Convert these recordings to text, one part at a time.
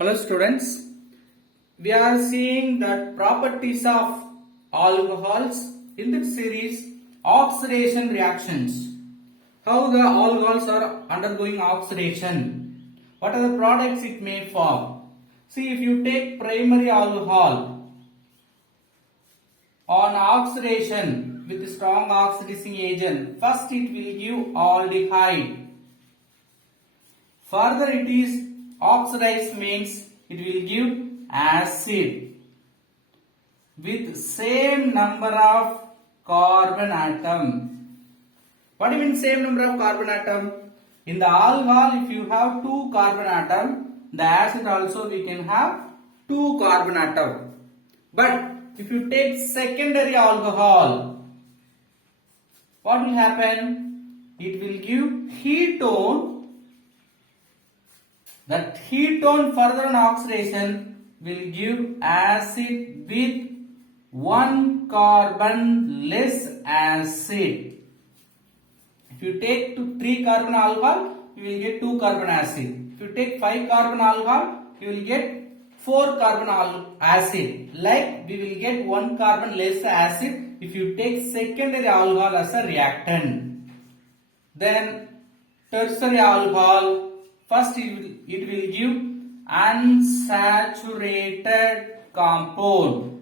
Hello students, we are seeing the properties of alcohols in this series, oxidation reactions. How the alcohols are undergoing oxidation. What are the products it may form? See, if you take primary alcohol on oxidation with strong oxidizing agent, first it will give aldehyde. Further it is oxidized means it will give acid with same number of carbon atom. What do you mean same number of carbon atom? In the alcohol, if you have 2 carbon atom, the acid also we can have 2 carbon atom. But if you take secondary alcohol, what will happen? It will give ketone. That ketone further on oxidation will give acid with 1 carbon less acid. If you take 3 carbon alcohol, you will get 2 carbon acid. If you take 5 carbon alcohol, you will get 4 carbon acid. Like we will get 1 carbon less acid if you take secondary alcohol as a reactant. Then tertiary alcohol, first it will give unsaturated compound.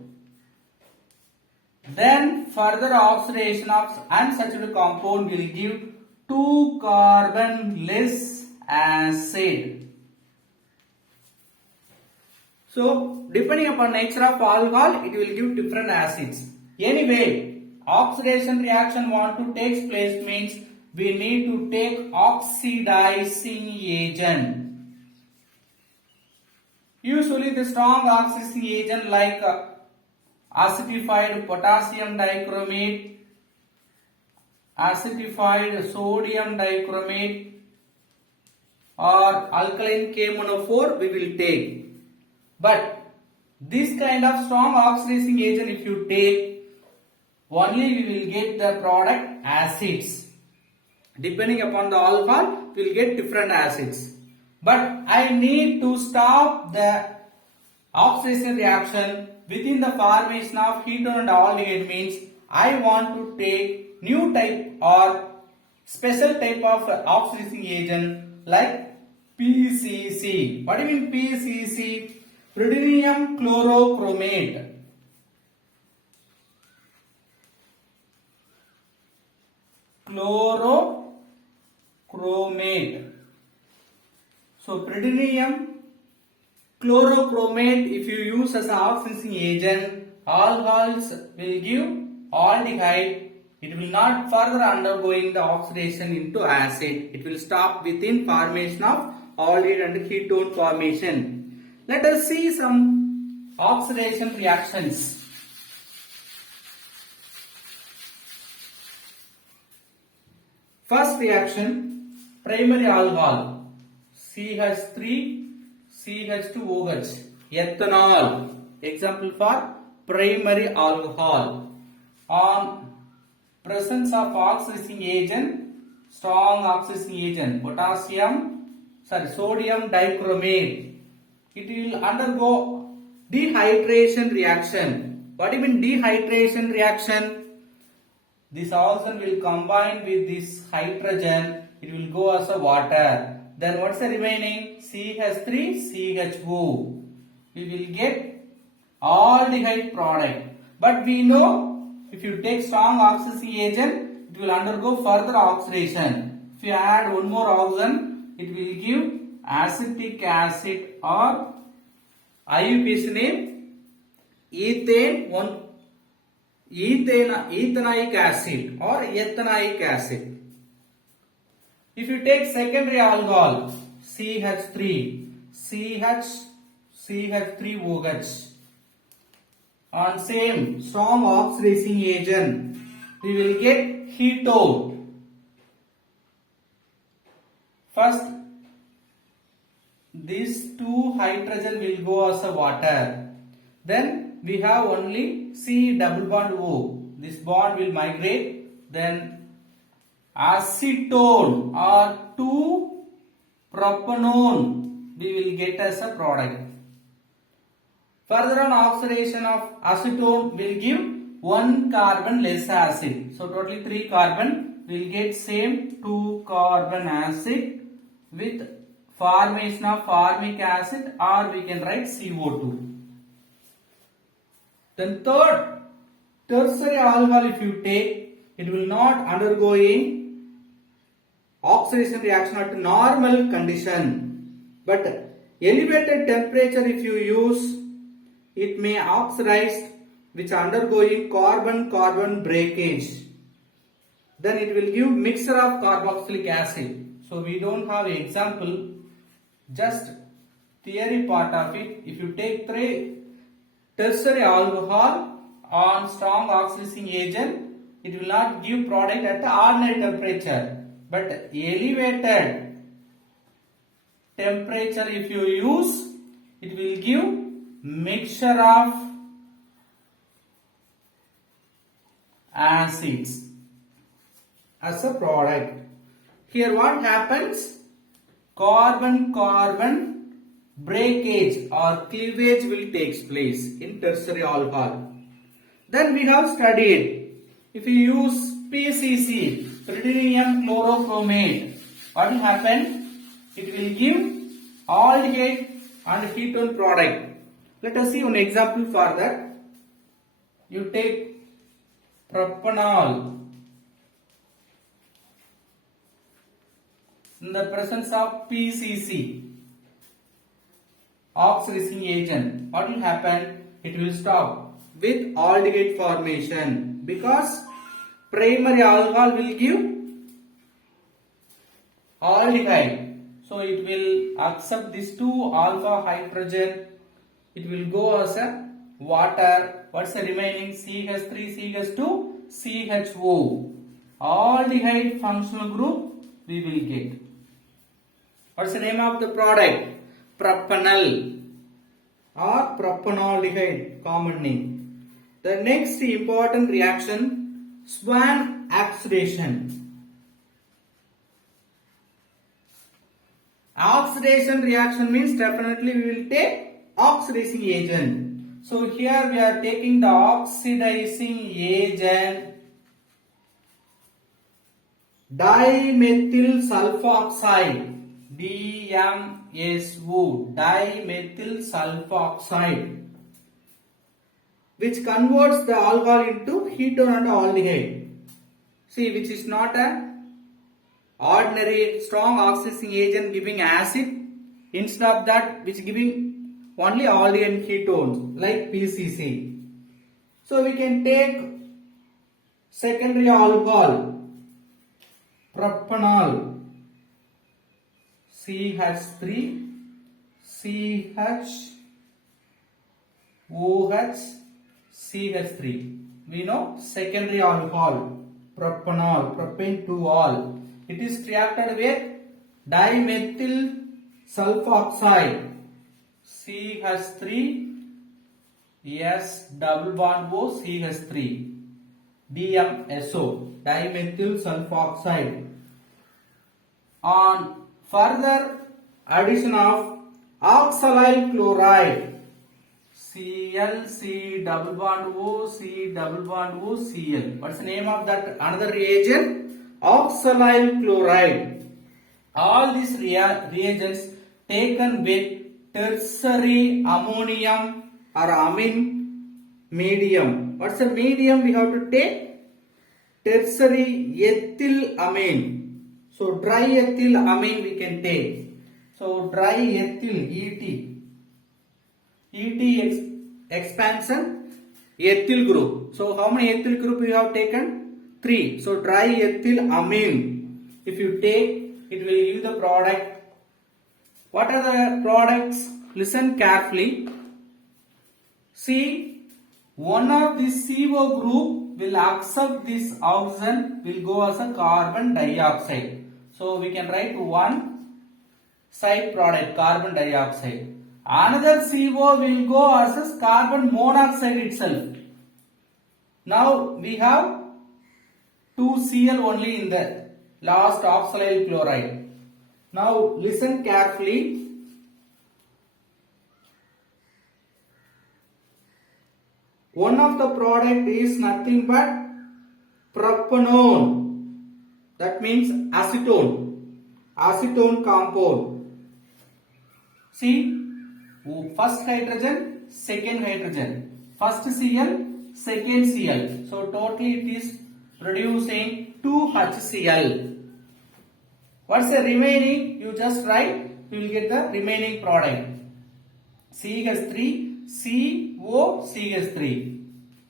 Then further oxidation of unsaturated compound will give 2 carbon less acid. So depending upon nature of alcohol, it will give different acids. Anyway, oxidation reaction want to take place means we need to take oxidizing agent. Usually the strong oxidizing agent like acidified potassium dichromate, acidified sodium dichromate or alkaline K-mono4 we will take. But this kind of strong oxidizing agent if you take, only we will get the product acids. Depending upon the alcohol, we will get different acids. But I need to stop the oxidation reaction within the formation of ketone and aldehyde means I want to take new type or special type of oxidizing agent like PCC. What do you mean PCC? Pyridinium chlorochromate. Chlorochromate. So pyridinium chlorochromate if you use as an oxidizing agent, alcohols will give aldehyde. It will not further undergoing the oxidation into acid. It will stop within formation of aldehyde and ketone formation. Let us see some oxidation reactions. First reaction, primary alcohol, CH3, CH2OH, ethanol, example for primary alcohol. On presence of oxidizing agent, strong oxidizing agent, sodium dichromate, it will undergo dehydration reaction. What do you mean dehydration reaction? This oxygen will combine with this hydrogen, it will go as a water. Then what's the remaining? CH3CHO. We will get aldehyde product. But we know if you take strong oxidizing agent, it will undergo further oxidation. If you add one more oxygen, it will give acetic acid or IUPAC name ethanoic acid or ethanoic acid. If you take secondary alcohol, CH3, CH3OH, on same strong oxidizing agent, we will get ketone. First, these 2 hydrogen will go as a water. Then we have only C double bond O. This bond will migrate. Then acetone or 2 propanone we will get as a product. Further on, oxidation of acetone will give 1 carbon less acid. So totally 3 carbon, we will get same 2 carbon acid with formation of formic acid, or we can write CO2. Then third, tertiary alcohol if you take, it will not undergoing oxidation reaction at normal condition. But elevated temperature if you use, it may oxidize which undergoing carbon-carbon breakage. Then it will give mixture of carboxylic acid. So we don't have example, just theory part of it. If you take 3 tertiary alcohol on strong oxidizing agent, it will not give product at the ordinary temperature. But elevated temperature if you use, it will give mixture of acids as a product. Here what happens? Carbon-carbon breakage or cleavage will take place in tertiary alcohol. Then we have studied, if you use PCC, pyridinium chlorochromate, what will happen? It will give aldehyde and ketone product. Let us see one example for that. You take propanol. In the presence of PCC, oxidizing agent, what will happen? It will stop with aldehyde formation because primary alcohol will give aldehyde. So it will accept these 2 alpha hydrogen. It will go as a water. What's the remaining? CH3, CH2, CHO. Aldehyde functional group we will get. What's the name of the product? Propanol or propanoldehyde, common name. The next important reaction, Swan oxidation. Oxidation reaction means definitely we will take oxidizing agent. So here we are taking the oxidizing agent dimethyl sulfoxide, DMSO, dimethyl sulfoxide, which converts the alcohol into ketone and aldehyde. See, which is not a ordinary strong oxidizing agent giving acid. Instead of that, which giving only aldehyde and ketones like PCC. So we can take secondary alcohol, propanol, CH3, CHOH, CH3. We know secondary alcohol, propanol, propane 2-ol. It is reacted with dimethyl sulfoxide, CH3, S double bond O, CH3, DMSO, dimethyl sulfoxide. On further addition of oxalyl chloride, Cl, C double bond O, C double bond O, Cl. What's the name of that another reagent? Oxalyl chloride. All these reagents taken with tertiary ammonium or amine medium. What's the medium we have to take? Tertiary ethyl amine. So dry ethyl amine we can take. So dry ethyl, ET expansion ethyl group. So how many ethyl group we have taken? 3. So dry ethyl amine. If you take, it will give the product. What are the products? Listen carefully. See, one of this CO group will accept this oxygen, will go as a carbon dioxide. So we can write one side product, carbon dioxide. Another CO will go as a carbon monoxide itself. Now we have 2 Cl only in the last oxalyl chloride. Now listen carefully. one of the product is nothing but propanone. That means acetone compound. See, first hydrogen, second hydrogen, first Cl, second Cl. So totally it is producing 2 HCl. What's the remaining? You just write, you will get the remaining product. CH3, CO, CH3,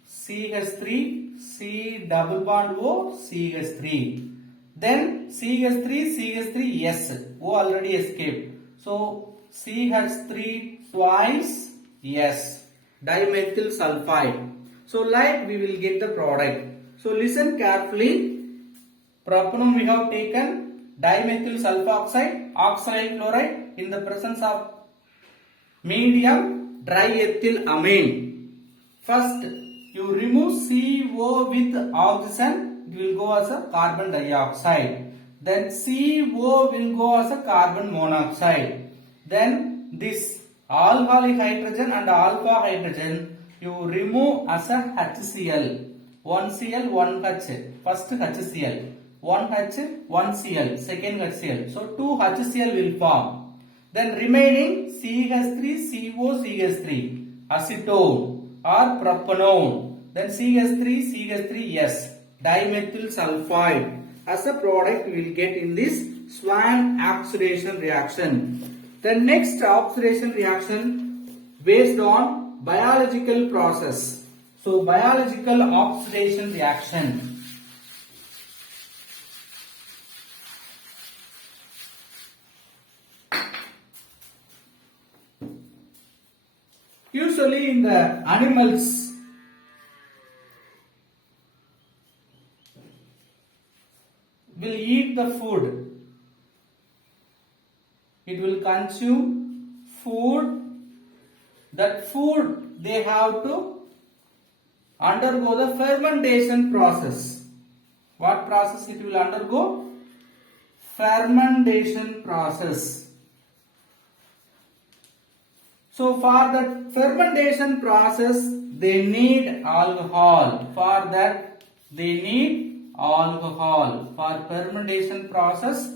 CH3, C double bond O, CH3. Then CH3, S. O already escaped. So CH3 twice S. Dimethyl sulfide. So like we will get the product. So listen carefully. Propanone we have taken. Dimethyl sulfoxide, oxalyl chloride in the presence of medium triethylamine. First, you remove CO with oxygen, it will go as a carbon dioxide. Then CO will go as a carbon monoxide. Then this alcoholic hydrogen and alpha hydrogen you remove as a HCl. 1 Cl, 1 H. First HCl. 1 H, 1 Cl, second HCl. So 2 HCl will form. Then remaining CH3, CO, CH3, acetone or propanone. Then CH3, S, dimethyl sulfide. As a product we will get in this Swan oxidation reaction. The next oxidation reaction based on biological process. So biological oxidation reaction. Usually in the animals, will eat the food. It will consume food. That food they have to undergo the fermentation process. What process it will undergo? Fermentation process. So for the fermentation process, they need alcohol. For that, they need alcohol. For fermentation process,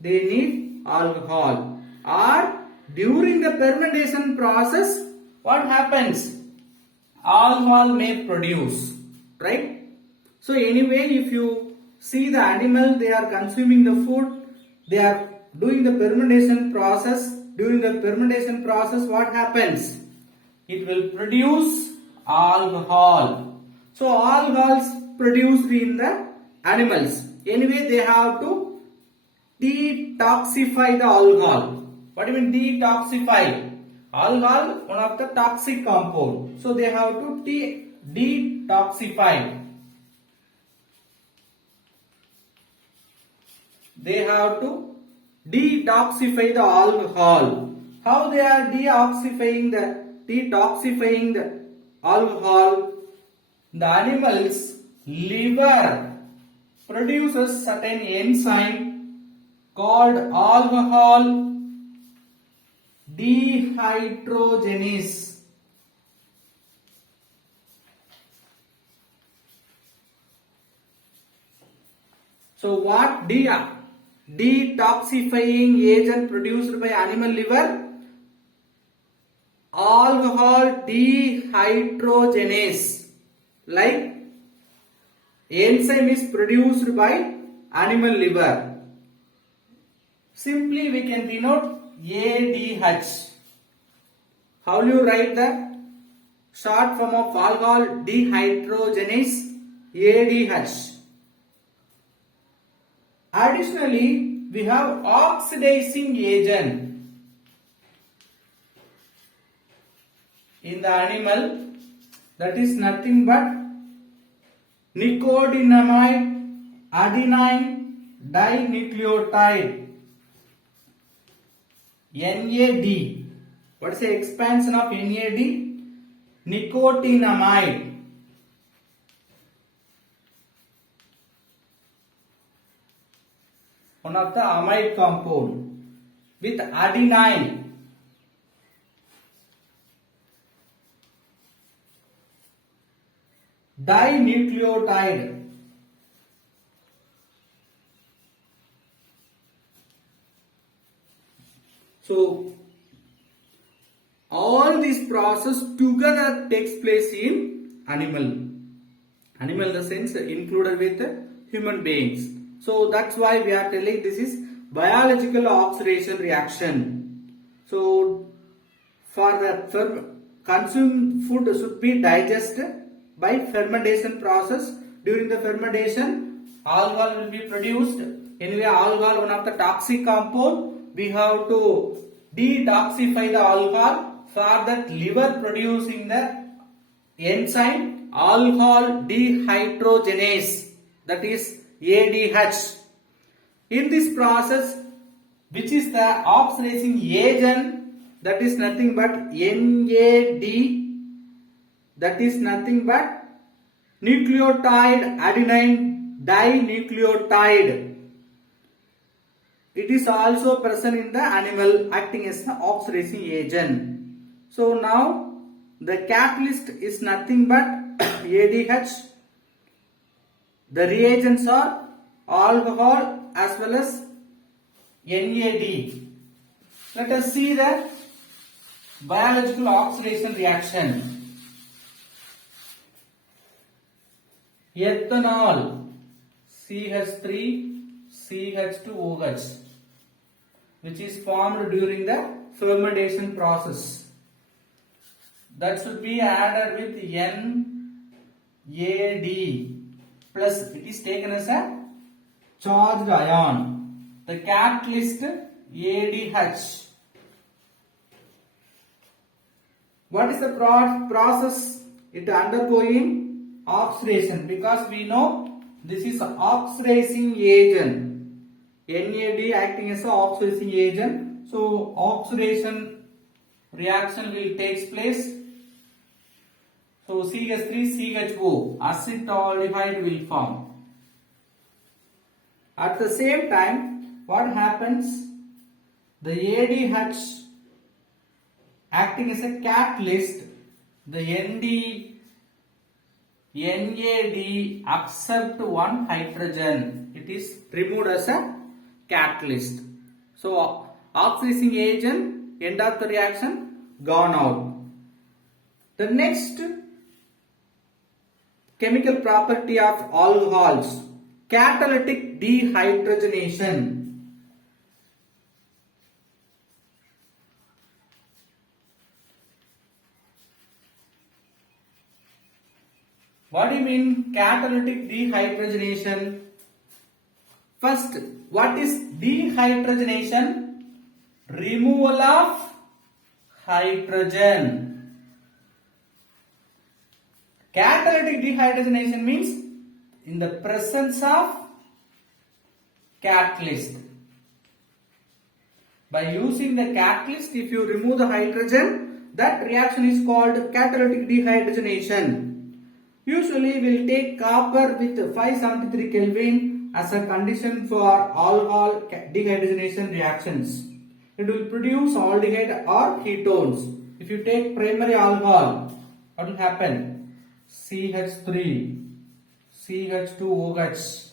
they need alcohol. Or during the fermentation process, what happens? Alcohol may produce, right? So anyway, if you see the animal, they are consuming the food, they are doing the fermentation process. During the fermentation process, what happens? It will produce alcohol. So alcohols produced in the animals. Anyway, they have to detoxify the alcohol. What do you mean detoxify? Alcohol, one of the toxic compound. So they have to detoxify. They have to detoxify the alcohol. How they are detoxifying the alcohol? The animal's liver produces certain enzyme called alcohol dehydrogenase. So what detoxifying agent produced by animal liver? Alcohol dehydrogenase. Like enzyme is produced by animal liver. Simply we can denote ADH. How will you write the short form of alcohol dehydrogenase? ADH. Additionally, we have oxidizing agent in the animal, that is nothing but nicotinamide adenine dinucleotide, NAD. What is the expansion of NAD? Nicotinamide. One of the amide compound with adenine. dinucleotide. So all this process together takes place in animal. Animal in the sense included with human beings. So that's why we are telling this is biological oxidation reaction. So for the consumed food should be digested by fermentation process. During the fermentation, alcohol will be produced. Anyway, alcohol one of the toxic compound. We have to detoxify the alcohol. For that, liver producing the enzyme alcohol dehydrogenase, that is ADH. In this process, which is the oxidizing agent, that is nothing but NAD, that is nothing but nucleotide adenine dinucleotide. It is also present in the animal, acting as the oxidizing agent. So now the catalyst is nothing but ADH. The reagents are alcohol as well as NAD. Let us see the biological oxidation reaction. Ethanol CH3 CH2OH, which is formed during the fermentation process. That should be added with NAD plus, it is taken as a charged ion. The catalyst ADH. What is the process? It undergoing oxidation, because we know this is an oxidizing agent. NAD acting as an oxidizing agent. So oxidation reaction will take place. So CH3CHO, acetaldehyde will form. At the same time, what happens? The ADH acting as a catalyst, the NAD accept one hydrogen. It is removed as a catalyst. So oxidizing agent, end of the reaction, gone out. The next chemical property of alcohols, catalytic dehydrogenation. What do you mean catalytic dehydrogenation? First, what is dehydrogenation? Removal of hydrogen. Catalytic dehydrogenation means in the presence of catalyst. By using the catalyst, if you remove the hydrogen, that reaction is called catalytic dehydrogenation. Usually we will take copper with 573 Kelvin as a condition for alcohol dehydrogenation reactions. It will produce aldehyde or ketones. If you take primary alcohol, what will happen? CH3, CH2OH,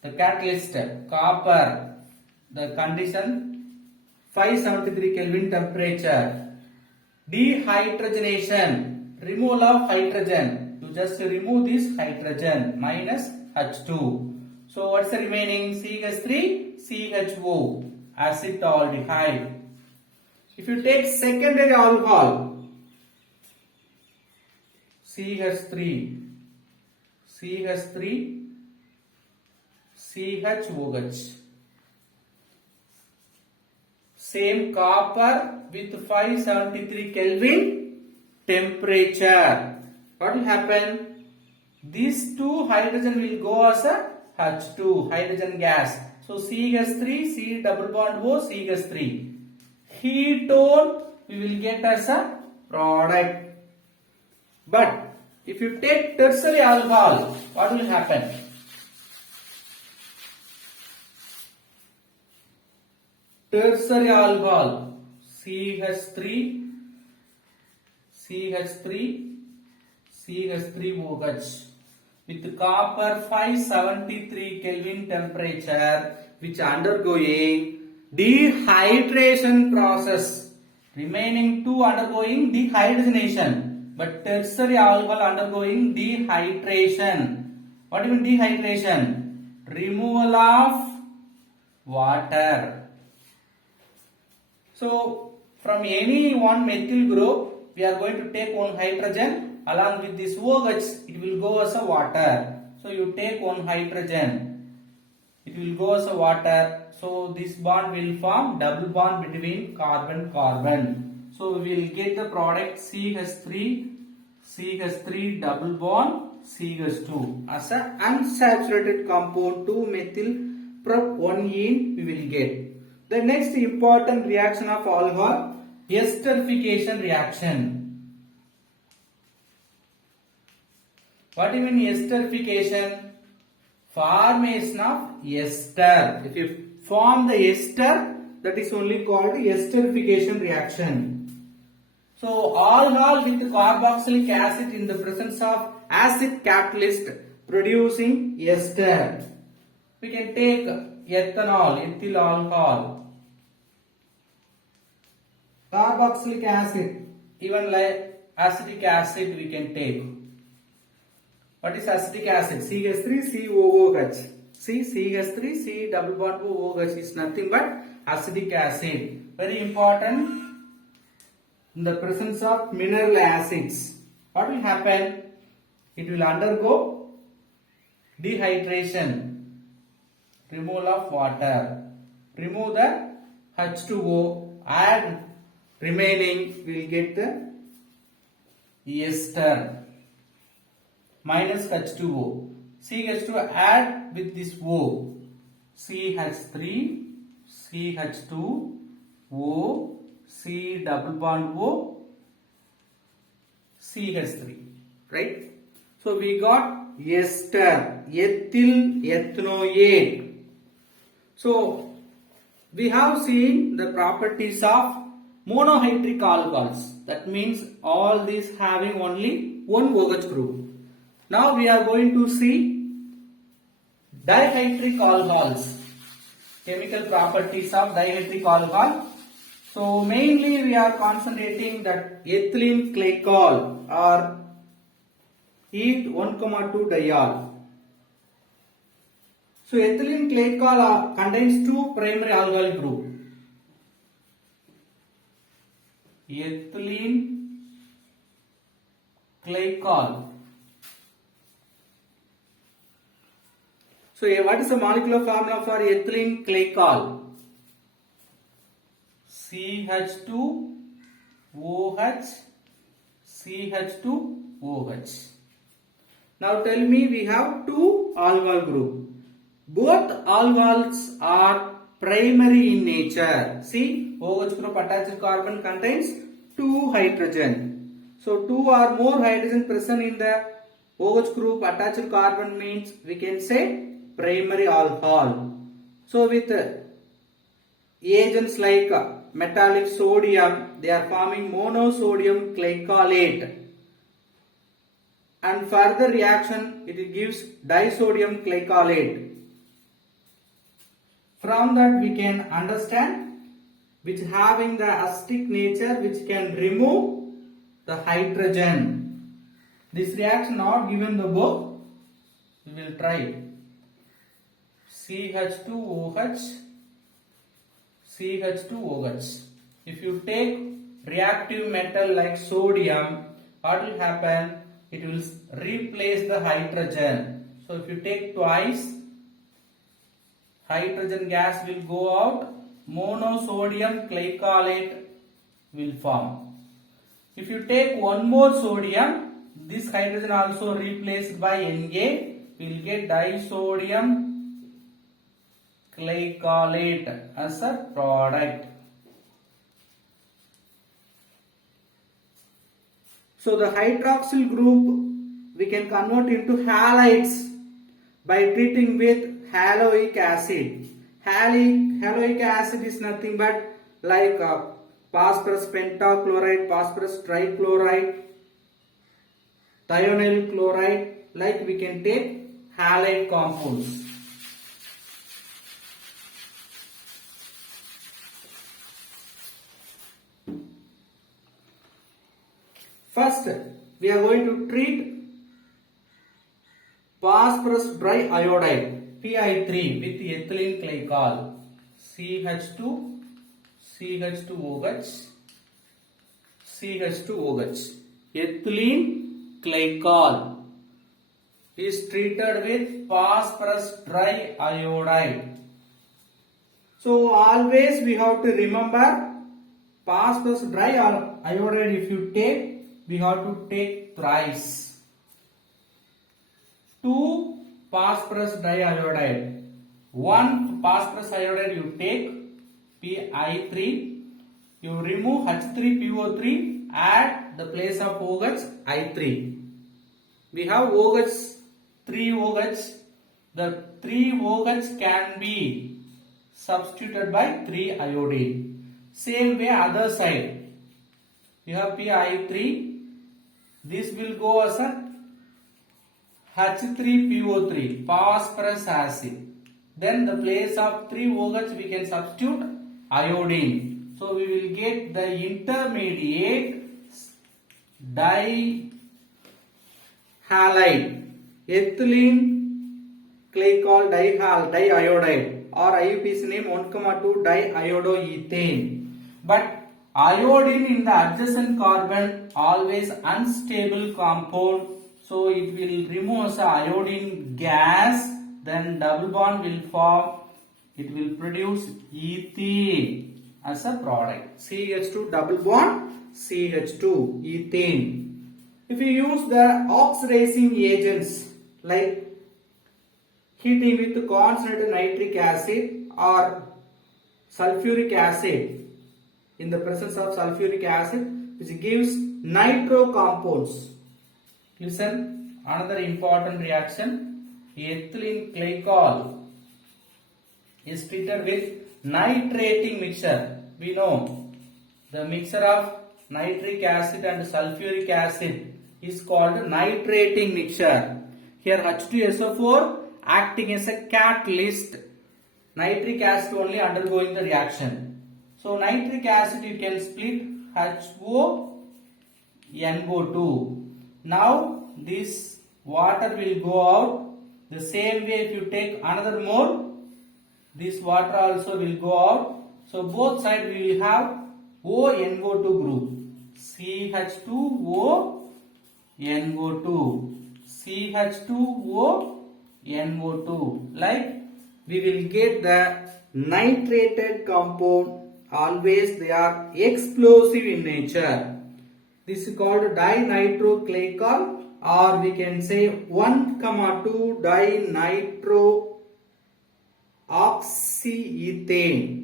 the catalyst, copper, the condition 573 Kelvin temperature. Dehydrogenation, removal of hydrogen. You just remove this hydrogen, minus H2. So what's the remaining? CH3, CHO, acetaldehyde. If you take secondary alcohol, CH3, CH3, CHOH. Same copper with 573 Kelvin temperature. What will happen? These two hydrogen will go as a H2, hydrogen gas. So CH3, C double bond O, CH3. Ketone we will get as a product. But if you take tertiary alcohol, what will happen? Tertiary alcohol, CH3, CH3, CH3OH with copper 573 Kelvin temperature, which undergoing dehydration process. Remaining two undergoing dehydrogenation, but tertiary alcohol undergoing dehydration. What do you mean dehydration? Removal of water. So from any one methyl group, we are going to take one hydrogen along with this OH. It will go as a water. So you take one hydrogen. It will go as a water. So this bond will form double bond between carbon-carbon. So we will get the product CH3 double bond CH2 as a unsaturated compound 2-methyl prop 1-ene we will get. The next important reaction of alcohol, esterification reaction. What do you mean esterification? Formation of ester. If you form the ester, that is only called esterification reaction. So alcohol with carboxylic acid in the presence of acid catalyst producing ester. We can take ethanol, ethyl alcohol, carboxylic acid, even like acetic acid we can take. What is acetic acid? CH3COOH. See, CH3 C double bond OH is nothing but acetic acid. Very important. In the presence of mineral acids, what will happen? It will undergo dehydration, removal of water. Remove the H2O, add remaining, we will get the ester minus H2O. CH2 add with this O. CH3, CH2, O, C double bond O, CH3. Right? So we got ester, ethyl ethanoate. So we have seen the properties of monohydric alcohols. That means all these having only one OH group. Now we are going to see dihydric alcohols. Chemical properties of dihydric alcohol. So mainly we are concentrating that ethylene glycol or eth 1,2 diol. So ethylene glycol contains two primary alcohol group. Ethylene glycol. So what is the molecular formula for ethylene glycol? CH2OH, CH2OH. Now tell me, we have two alcohol group. Both alcohols are primary in nature. See, OH group attached carbon contains two hydrogen. So two or more hydrogen present in the OH group attached carbon means we can say primary alcohol. So with agents like metallic sodium, they are forming monosodium glycolate. And further reaction, it gives disodium glycolate. From that we can understand which having the acidic nature, which can remove the hydrogen. This reaction not given the book, we will try. CH2OH, CH2OH. If you take reactive metal like sodium, what will happen? It will replace the hydrogen. So if you take twice, hydrogen gas will go out, monosodium glycolate will form. If you take one more sodium, this hydrogen also replaced by Na, we will get disodium glycolate as a product. So the hydroxyl group we can convert into halides by treating with haloic acid. Haloic acid is nothing but like phosphorus pentachloride, phosphorus trichloride. thionyl chloride, like we can take halide compounds. First, we are going to treat phosphorus triiodide Pi3 with ethylene glycol CH2 CH2OH CH2OH. Ethylene glycol is treated with phosphorus triiodide. So always we have to remember phosphorus triiodide. If you take, we have to take thrice. 2 phosphorus diiodide. 1 phosphorus iodide you take Pi3. You remove H3PO3, add the place of OH I3. We have OH, 3 OH. The 3 OH can be substituted by 3 iodine. Same way other side. You have Pi3. This will go as a H3PO3, phosphorus acid. Then the place of 3 OH we can substitute iodine. So we will get the intermediate dihalide, ethylene glycol diiodide, or IUPAC's name 1,2 diiodoethane. But iodine in the adjacent carbon always unstable compound, so it will remove as a iodine gas, then double bond will form, it will produce ethene as a product. CH2 double bond CH2 ethane. If you use the oxidizing agents like heating with concentrated nitric acid or sulfuric acid, in the presence of sulfuric acid, which gives nitro compounds. Listen, another important reaction, ethylene glycol is treated with nitrating mixture. We know the mixture of nitric acid and sulfuric acid is called nitrating mixture. Here H2SO4 acting as a catalyst, nitric acid only undergoing the reaction. So nitric acid you can split HO NO2. Now this water will go out. The same way if you take another mole, this water also will go out. So both sides we will have ONO2 group. CH2O NO2. CH2O NO2. Like we will get the nitrated compound. Always they are explosive in nature. This is called dinitroglycol, or we can say 1,2 dinitrooxyethane.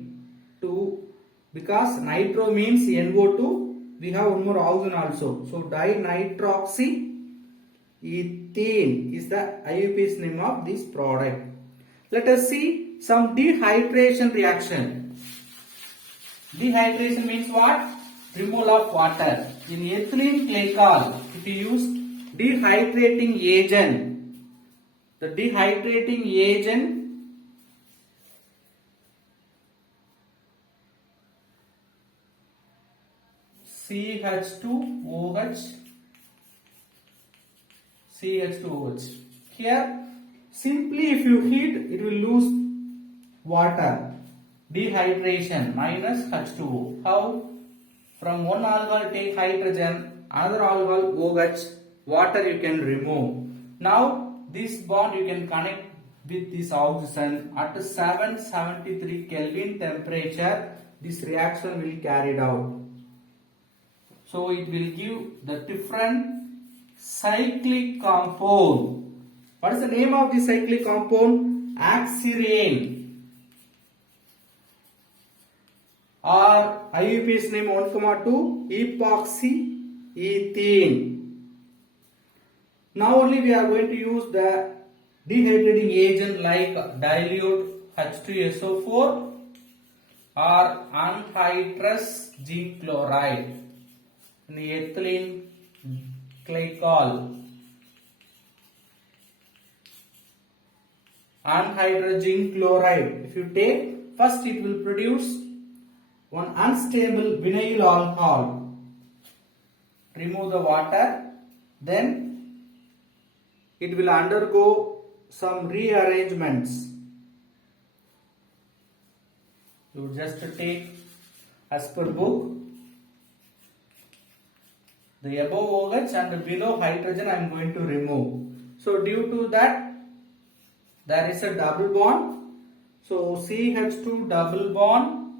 Because nitro means NO2, we have one more oxygen also. So dinitrooxyethane is the IUPAC's name of this product. Let us see some dehydration reaction. Dehydration means what? Removal of water. In ethylene glycol, if you use dehydrating agent, the dehydrating agent CH2OH. Here, simply if you heat, it will lose water. Dehydration minus H2O. How? From one alcohol take hydrogen, another alcohol OH, water you can remove. Now this bond you can connect with this oxygen at 773 Kelvin temperature. This reaction will carried out. So it will give the different cyclic compound. What is the name of this cyclic compound? Oxirane. Or IUPAC's name 1,2 epoxyethene. Now only we are going to use the dehydrating agent like dilute H2SO4 or anhydrous zinc chloride, ethylene glycol anhydrogen chloride. If you take, first it will produce one unstable vinyl alcohol. Remove the water, then it will undergo some rearrangements. You just take as per book. The above OH and below hydrogen I am going to remove. So due to that there is a double bond. So CH2 double bond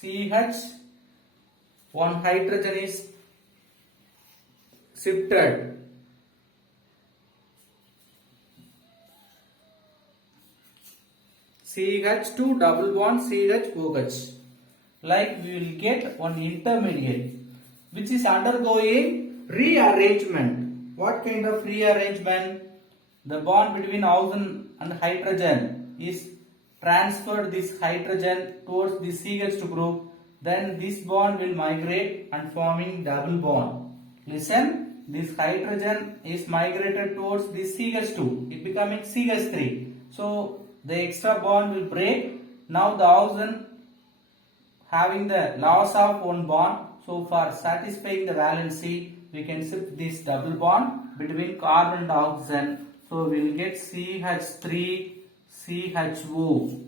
CH, one hydrogen is shifted. CH2 double bond CHOH. Like we will get one intermediate which is undergoing rearrangement. What kind of rearrangement? The bond between oxygen and hydrogen is transferred this hydrogen towards the CH2 group. Then this bond will migrate and forming double bond. Listen, this hydrogen is migrated towards this CH2. It becoming CH3. So the extra bond will break. Now the oxygen having the loss of one bond. So for satisfying the valency, we can shift this double bond between carbon and oxygen. So we will get CH3 CHO.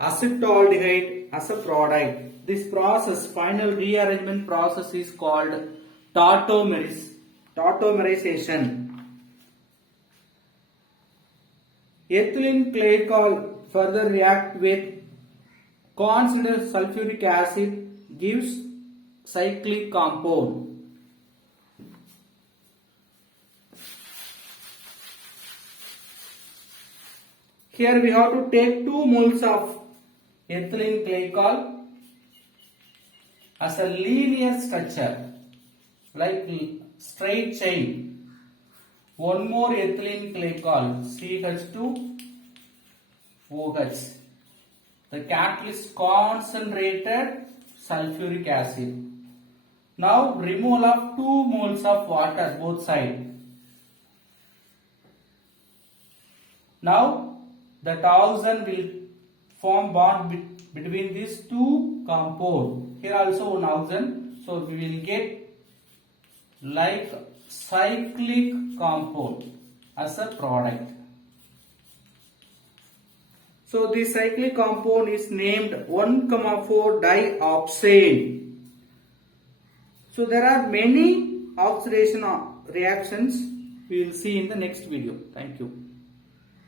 Acetaldehyde as a product. This process, final rearrangement process, is called tautomerization. Ethylene glycol further react with considered sulfuric acid gives cyclic compound. Here we have to take 2 moles of ethylene glycol as a linear structure like straight chain. One more ethylene glycol CH2OH. The catalyst concentrated sulfuric acid. Now removal of 2 moles of water both sides. Now that oxygen will form bond between these 2 compounds. Here also one oxygen. So we will get like cyclic compound as a product. So this cyclic compound is named 1,4 dioxane. So there are many oxidation reactions we will see in the next video. Thank you.